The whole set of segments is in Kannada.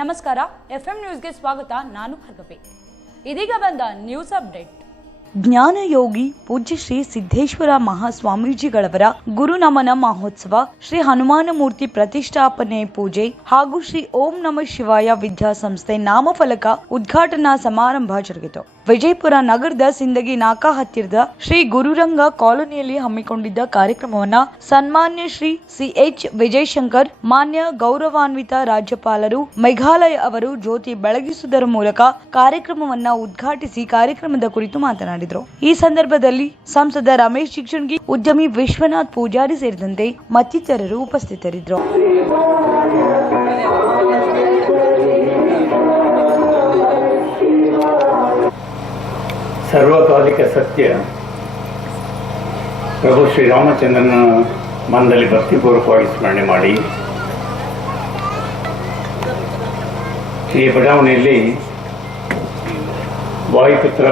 ನಮಸ್ಕಾರ, FM ನ್ಯೂಸ್ಗೆ ಸ್ವಾಗತ. ನಾನು ಭಾರ್ಗವಿ. ಇದೀಗ ಬಂದ ನ್ಯೂಸ್ ಅಪ್ಡೇಟ್. ಜ್ಞಾನಯೋಗಿ ಪೂಜ್ಯ ಶ್ರೀ ಸಿದ್ದೇಶ್ವರ ಮಹಾಸ್ವಾಮೀಜಿಗಳವರ ಗುರುನಮನ ಮಹೋತ್ಸವ, ಶ್ರೀ ಹನುಮಾನ ಮೂರ್ತಿ ಪ್ರತಿಷ್ಠಾಪನೆ ಪೂಜೆ ಹಾಗೂ ಶ್ರೀ ಓಂ ನಮಃ ಶಿವಾಯ ವಿದ್ಯಾಸಂಸ್ಥೆ ನಾಮಫಲಕ ಉದ್ಘಾಟನಾ ಸಮಾರಂಭ ಜರುಗಿತು. ವಿಜಯಪುರ ನಗರದ ಸಿಂದಗಿ ನಾಕಾ ಹತ್ತಿರದ ಶ್ರೀ ಗುರುರಂಗ ಕಾಲೋನಿಯಲ್ಲಿ ಹಮ್ಮಿಕೊಂಡಿದ್ದ ಕಾರ್ಯಕ್ರಮವನ್ನ ಸನ್ಮಾನ್ಯ ಶ್ರೀ CH ವಿಜಯಶಂಕರ್, ಮಾನ್ಯ ಗೌರವಾನ್ವಿತ ರಾಜ್ಯಪಾಲರು ಮೇಘಾಲಯ ಅವರು ಜ್ಯೋತಿ ಬೆಳಗಿಸುವುದರ ಮೂಲಕ ಕಾರ್ಯಕ್ರಮವನ್ನ ಉದ್ಘಾಟಿಸಿ ಕಾರ್ಯಕ್ರಮದ ಕುರಿತು ಮಾತನಾಡಿದರು. ಈ ಸಂದರ್ಭದಲ್ಲಿ ಸಂಸದ ರಮೇಶ್ ಜಿಗಜಿಣಗಿ, ಉದ್ಯಮಿ ವಿಶ್ವನಾಥ್ ಪೂಜಾರಿ ಸೇರಿದಂತೆ ಮತ್ತಿತರರು ಉಪಸ್ಥಿತರಿದ್ದರು. ಸರ್ವಕಾಲಿಕ ಸತ್ಯ ಪ್ರಭು ಶ್ರೀರಾಮಚಂದ್ರನ ಮನದಲ್ಲಿ ಭಕ್ತಿಪೂರ್ವಕವಾಗಿ ಸ್ಮರಣೆ ಮಾಡಿ, ಈ ಬಡಾವಣೆಯಲ್ಲಿ ವಾಯುಪುತ್ರ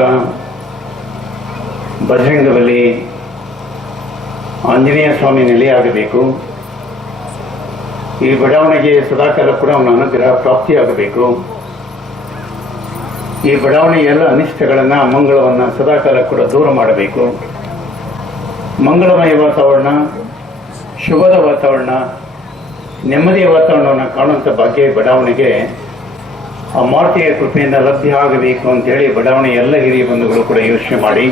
ಬಜರಂಗಬಲಿ ಆಂಜನೇಯ ಸ್ವಾಮಿ ನೆಲೆಯಾಗಬೇಕು. ಈ ಬಡಾವಣೆಗೆ ಸದಾಕಾಲ ಕೂಡ ಅವನ ಅನುಗ್ರಹ ಪ್ರಾಪ್ತಿಯಾಗಬೇಕು. ಈ ಬಡಾವಣೆಯ ಎಲ್ಲ ಅನಿಷ್ಟಗಳನ್ನು, ಅಮಂಗಳವನ್ನು ಸದಾಕಾಲ ಕೂಡ ದೂರ ಮಾಡಬೇಕು. ಮಂಗಳಮಯ ವಾತಾವರಣ, ಶುಭದ ವಾತಾವರಣ, ನೆಮ್ಮದಿಯ ವಾತಾವರಣವನ್ನು ಕಾಣುವಂಥ ಭಾಗ್ಯ ಬಡಾವಣೆಗೆ ಆ ಮಾರುತಿಯ ಕೃಪೆಯಿಂದ ಲಭ್ಯ ಆಗಬೇಕು ಅಂತೇಳಿ ಬಡಾವಣೆಯ ಎಲ್ಲ ಹಿರಿಯ ಬಂಧುಗಳು ಕೂಡ ಯೋಚನೆ ಮಾಡಿ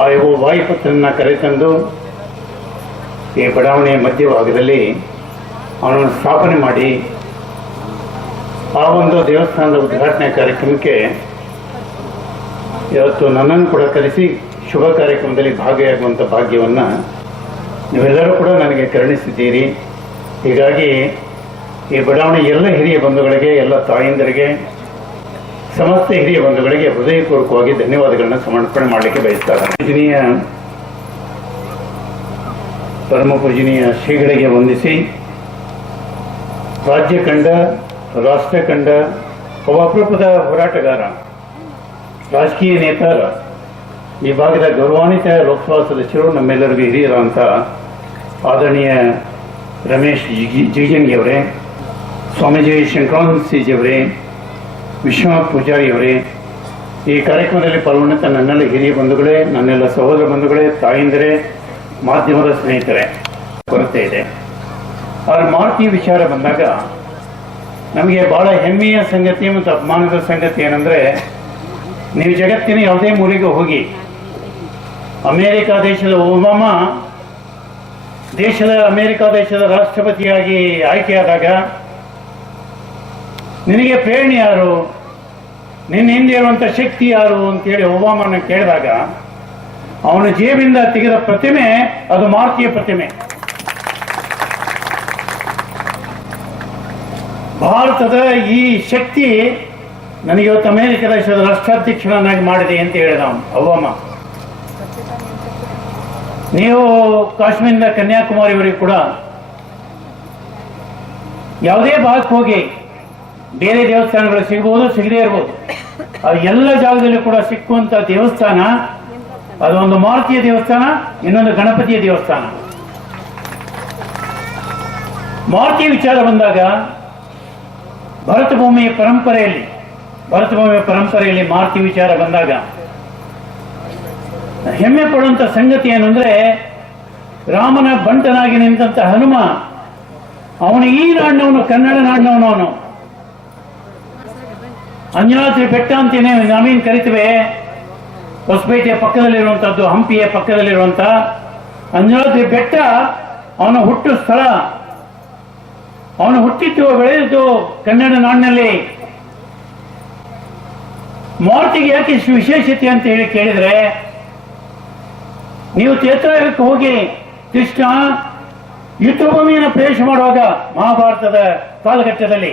ಆ ವಾಯುಪುತ್ರನ ಕರೆತಂದು ಈ ಬಡಾವಣೆಯ ಮಧ್ಯಭಾಗದಲ್ಲಿ ಅವನನ್ನು ಸ್ಥಾಪನೆ ಮಾಡಿ ಆ ಒಂದು ದೇವಸ್ಥಾನದ ಉದ್ಘಾಟನೆ ಕಾರ್ಯಕ್ರಮಕ್ಕೆ ಇವತ್ತು ನನ್ನನ್ನು ಕೂಡ ಕರೆಸಿ ಶುಭ ಕಾರ್ಯಕ್ರಮದಲ್ಲಿ ಭಾಗಿಯಾಗುವಂಥ ಭಾಗ್ಯವನ್ನು ನೀವೆಲ್ಲರೂ ಕೂಡ ನನಗೆ ಕರುಣಿಸಿದ್ದೀರಿ. ಹೀಗಾಗಿ ಈ ಬಡಾವಣೆ ಎಲ್ಲ ಹಿರಿಯ ಬಂಧುಗಳಿಗೆ, ಎಲ್ಲ ತಾಯಂದರಿಗೆ, ಸಮಸ್ತ ಹಿರಿಯ ಬಂಧುಗಳಿಗೆ ಹೃದಯಪೂರ್ವಕವಾಗಿ ಧನ್ಯವಾದಗಳನ್ನು ಸಮರ್ಪಣೆ ಮಾಡಲಿಕ್ಕೆ ಬಯಸ್ತಾರೆ. ಪರಮ ಪೂಜನೀಯ ಶ್ರೀಗಳಿಗೆ ವಂದಿಸಿ, ರಾಜ್ಯ ಕಂಡ, ರಾಷ್ಟ್ರ ಕಂಡ ಒಬ್ಬ ಅಪರೂಪದ ಹೋರಾಟಗಾರ, ರಾಜಕೀಯ ನೇತಾರ, ಈ ಭಾಗದ ಗೌರವಾನ್ವಿತ ಲೋಕಸಭಾ ಸದಸ್ಯರು, ನಮ್ಮೆಲ್ಲರಿಗೂ ಹಿರಿಯರಂತ ಆದರಣೀಯ ರಮೇಶ್ ಜಿಗಜಿಣಗಿಯವರೇ, ಸ್ವಾಮೀಜಿ ಶಂಕರಾನಂದ ಸಿಜಿಯವರೇ, ವಿಶ್ವನಾಥ್ ಪೂಜಾರಿಯವರೇ, ಈ ಕಾರ್ಯಕ್ರಮದಲ್ಲಿ ಪಾಲ್ಗೊಂಡಂಥ ನನ್ನೆಲ್ಲ ಹಿರಿಯ ಬಂಧುಗಳೇ, ನನ್ನೆಲ್ಲ ಸಹೋದರ ಬಂಧುಗಳೇ, ತಾಯಂದಿರೇ, ಮಾಧ್ಯಮದ ಸ್ನೇಹಿತರೆ, ಕೊರತೆ ಇದೆ. ಆದರೆ ಮಾರುತಿ ವಿಚಾರ ಬಂದಾಗ ನಮಗೆ ಬಹಳ ಹೆಮ್ಮೆಯ ಸಂಗತಿ ಮತ್ತು ಅಪಮಾನದ ಸಂಗತಿ ಏನಂದರೆ, ನೀವು ಜಗತ್ತಿನ ಯಾವುದೇ ಮೂಲೆಗೆ ಹೋಗಿ, ಅಮೇರಿಕಾ ದೇಶದ ಒಬಾಮಾ ಅಮೇರಿಕಾ ದೇಶದ ರಾಷ್ಟ್ರಪತಿಯಾಗಿ ಆಯ್ಕೆಯಾದಾಗ ನಿನಗೆ ಪ್ರೇರಣೆ ಯಾರು, ನಿನ್ನ ಹಿಂದೆ ಇರುವಂಥ ಶಕ್ತಿ ಯಾರು ಅಂತೇಳಿ ಒಬಾಮನ ಕೇಳಿದಾಗ ಅವನ ಜೇಬಿಂದ ತೆಗೆದ ಪ್ರತಿಮೆ ಅದು ಮಾರುತಿಯ ಪ್ರತಿಮೆ. ಭಾರತದ ಈ ಶಕ್ತಿ ನನಗೆ ಇವತ್ತು ಅಮೆರಿಕ ದೇಶದ ರಾಷ್ಟ್ರಾಧ್ಯಕ್ಷರನ್ನಾಗಿ ಮಾಡಿದೆ ಅಂತ ಹೇಳಿದ ಒಬಾಮ. ನೀವು ಕಾಶ್ಮೀರದಿಂದ ಕನ್ಯಾಕುಮಾರಿವರೆಗೂ ಕೂಡ ಯಾವುದೇ ಭಾಗಕ್ಕೆ ಹೋಗಿ ಬೇರೆ ದೇವಸ್ಥಾನಗಳು ಸಿಗ್ಬೋದು, ಸಿಗದೇ ಇರ್ಬೋದು, ಅದು ಎಲ್ಲ ಜಾಗದಲ್ಲಿ ಕೂಡ ಸಿಕ್ಕುವಂತ ದೇವಸ್ಥಾನ ಅದು ಒಂದು ಮಾರುತಿಯ ದೇವಸ್ಥಾನ, ಇನ್ನೊಂದು ಗಣಪತಿಯ ದೇವಸ್ಥಾನ. ಮಾರುತಿ ವಿಚಾರ ಬಂದಾಗ ಭರತ ಭೂಮಿಯ ಪರಂಪರೆಯಲ್ಲಿ ಮಾರುತಿ ವಿಚಾರ ಬಂದಾಗ ಹೆಮ್ಮೆ ಪಡುವಂತ ಸಂಗತಿ ಏನಂದ್ರೆ, ರಾಮನ ಬಂಟನಾಗಿ ನಿಂತ ಹನುಮ, ಅವನು ಈ ನಾಡಿನವನು, ಕನ್ನಡ ನಾಡಿನವನು. ಅವನು ಅಂಜನಾದ್ರಿ ಬೆಟ್ಟ ಅಂತೇನೆ ನಾವೇನು ಕರಿತೇವೆ, ಹೊಸಪೇಟೆಯ ಪಕ್ಕದಲ್ಲಿರುವಂತಹದ್ದು, ಹಂಪಿಯ ಪಕ್ಕದಲ್ಲಿರುವಂತ ಅಂಜನಾದ್ರಿ ಬೆಟ್ಟ ಅವನ ಹುಟ್ಟು ಸ್ಥಳ. ಅವನು ಹುಟ್ಟಿದ್ದು, ಬೆಳೆದಿದ್ದು ಕನ್ನಡ ನಾಡಿನಲ್ಲಿ. ಮಾರುತಿಗೆ ಯಾಕೆ ವಿಶೇಷತೆ ಅಂತ ಹೇಳಿ ಕೇಳಿದ್ರೆ, ನೀವು ಕ್ಷೇತ್ರಕ್ಕೆ ಹೋಗಿ ಕೃಷ್ಣ ಯುದ್ಧಭೂಮಿಯನ್ನು ಪ್ರವೇಶ ಮಾಡುವಾಗ, ಮಹಾಭಾರತದ ಕಾಲಘಟ್ಟದಲ್ಲಿ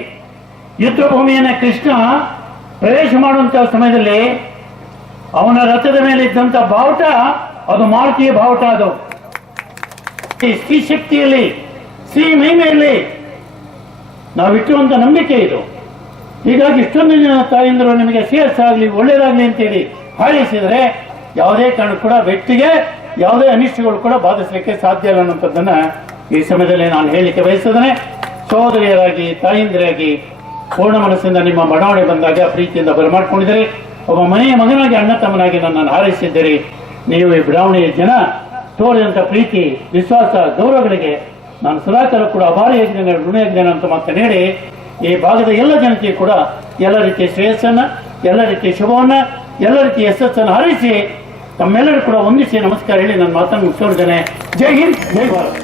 ಯುದ್ಧಭೂಮಿಯನ್ನು ಕೃಷ್ಣ ಪ್ರವೇಶ ಮಾಡುವಂತಹ ಸಮಯದಲ್ಲಿ ಅವನ ರಥದ ಮೇಲೆ ಇದ್ದಂತ ಬಾವುಟ ಅದು ಮಾರುತಿಯ ಬಾವುಟ. ಅದು ಶ್ರೀ ಶಕ್ತಿಯಲ್ಲಿ, ಶ್ರೀ ಮಹಿಮೆಯಲ್ಲಿ ನಾವಿಟ್ಟುವಂತ ನಂಬಿಕೆ ಇದು. ಹೀಗಾಗಿ ಇಷ್ಟೊಂದು ಜನ ತಾಯಂದರು ನಿಮಗೆ ಶ್ರೇಯಸ್ಸಾಗಲಿ, ಒಳ್ಳೇದಾಗಲಿ ಅಂತೇಳಿ ಹಾರೈಸಿದರೆ ಯಾವುದೇ ಕಾರಣ ಕೂಡ ವ್ಯಕ್ತಿಗೆ ಯಾವುದೇ ಅನಿಷ್ಟಗಳು ಕೂಡ ಬಾಧಿಸಲಿಕ್ಕೆ ಸಾಧ್ಯ ಇಲ್ಲ ಅನ್ನುವಂಥದ್ದನ್ನ ಈ ಸಮಯದಲ್ಲಿ ನಾನು ಹೇಳಲಿಕ್ಕೆ ಬಯಸಿದ್ದೇನೆ. ಸಹೋದರಿಯರಾಗಿ ತಾಯಂದಿರಾಗಿ ಪೂರ್ಣ ಮನಸ್ಸಿಂದ ನಿಮ್ಮ ಬಡಾವಣೆ ಬಂದಾಗ ಪ್ರೀತಿಯಿಂದ ಬರಮಾಡ್ಕೊಂಡಿದ್ದೀರಿ. ಒಬ್ಬ ಮನೆಯ ಮಗನಾಗಿ ಅಣ್ಣ ತಮ್ಮನಾಗಿ ನನ್ನನ್ನು ಹಾರೈಸಿದ್ದೀರಿ. ನೀವು ಈ ಬಡಾವಣೆಯ ಜನ ತೋರಿದಂತ ಪ್ರೀತಿ, ವಿಶ್ವಾಸ, ಗೌರವಗಳಿಗೆ ನಾನು ಸದಾಕಾಲ ಕೂಡ ಅಭಾರಿಯಾಗಿದ್ದೇನೆ, ಋಣಿಯಾಗಿದ್ದೇನೆ ಅಂತ ಮಾತನ್ನು ಹೇಳಿ ಈ ಭಾಗದ ಎಲ್ಲ ಜನತೆಗೆ ಕೂಡ ಎಲ್ಲ ರೀತಿಯ ಶ್ರೇಯಸ್ಸನ್ನ, ಎಲ್ಲ ರೀತಿಯ ಶುಭವನ್ನ, ಎಲ್ಲ ರೀತಿಯ ಯಶಸ್ಸನ್ನು ಹಾರೈಸಿ ತಮ್ಮೆಲ್ಲರೂ ಕೂಡ ವಂದಿಸಿ ನಮಸ್ಕಾರ ಹೇಳಿ ನನ್ನ ಮಾತನ್ನು ಮುಗಿಸೋರಿದ್ದೇನೆ. ಜೈ ಹಿಂದ್, ಜೈ ಭಾರತ್.